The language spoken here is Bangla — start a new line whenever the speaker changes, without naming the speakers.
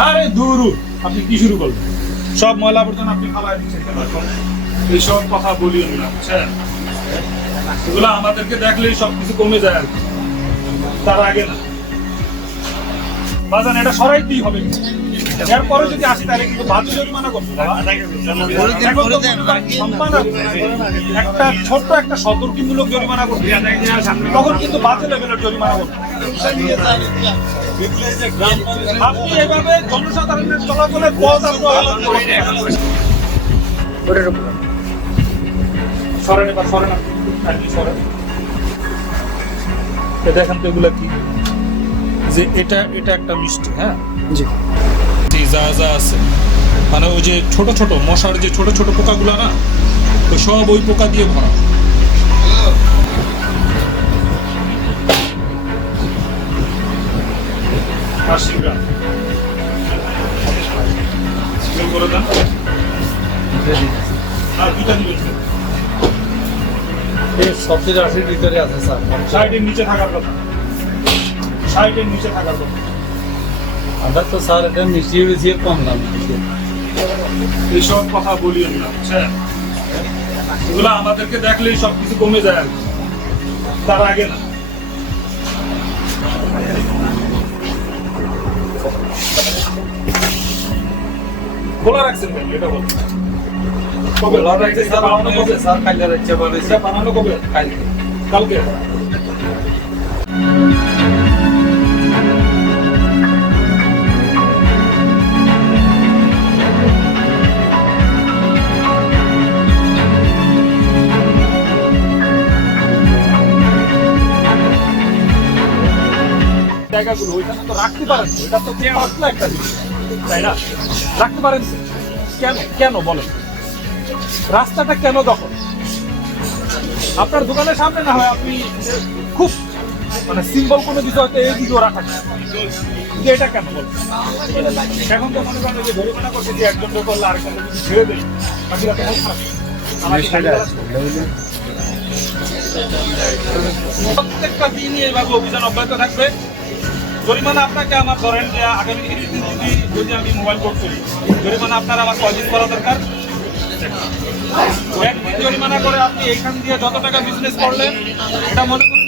আরে দূরু আপনি কি শুরু করলেন? সব ময়লা আবর্জনা আপনি খাবার দিচ্ছেন? এইসব কথা বলিও না বুঝছেন? এগুলো আমাদেরকে দেখলেই সব কিছু কমে যায় আর তার আগে না। বাজান এটা সরাইতেই হবে। এরপরে যদি আসি তাহলে কিন্তু বাজে জরিমানা করতে। একটা ছোট্ট একটা সতর্কীমূলক জরিমানা করতে তখন কিন্তু বাজে লেভেলের জরিমানা করতে আপনি দেখেন তো এগুলা কি যে এটা এটা একটা মিষ্টি হ্যাঁ
জি
যা যা আছে মানে ওই যে ছোট ছোট মশার যে ছোট ছোট পোকাগুলো না, ওই সব ওই পোকা দিয়ে ভরা। আশি গ্রাম করে দেন। আর দুটা দিবেন।
এই সবচেয়ে আশির ভিতরে আছে স্যার।
সাইডের নিচে থাকার কথা। সাইডের নিচে থাকার কথা।
আমরা তো স্যার এটা মিশিয়ে মিশিয়ে কম দাম।
এইসব কথা বলিও না বুঝছেন? এগুলো আমাদেরকে দেখলেই সব কিছু কমে যায় তার আগে না। খোলা রাখছেন কেন? এটা বলুন। কবে?
রাখছে স্যার
বানানো কবে?
স্যার কালকে রাখছে
বানানো কবে?
কালকে।
কালকে? জায়গাগুলো ওইখানে তো রাখতে পারেন। এটা তো পাতলা একটা জিনিস তাই না? রাখতে পারেন কেন কেন বলেন? রাস্তাটা কেন দখল? আপনার দোকানের সামনে না হয় আপনি খুব মানে সিম্বল কোনো কিছু হয়তো এই দিকেও রাখা। কিন্তু এটা কেন বলবেন এখন তো মনে করেন যে জরিমানা করছে যে একজন লোক করলে আরেকজন লোক ছেড়ে দেয় বাকিরা তো খারাপ? প্রত্যেকটা দিনই এইভাবে অভিযান অব্যাহত থাকবে। জরিমানা আপনাকে আমার ধরেন যে আগামী যদি যদি আমি মোবাইল কোড করি জরিমানা আপনার আমার কদিন করা দরকার। একদিন জরিমানা করে আপনি এখান দিয়ে যত টাকা বিজনেস করলেন এটা মনে করেন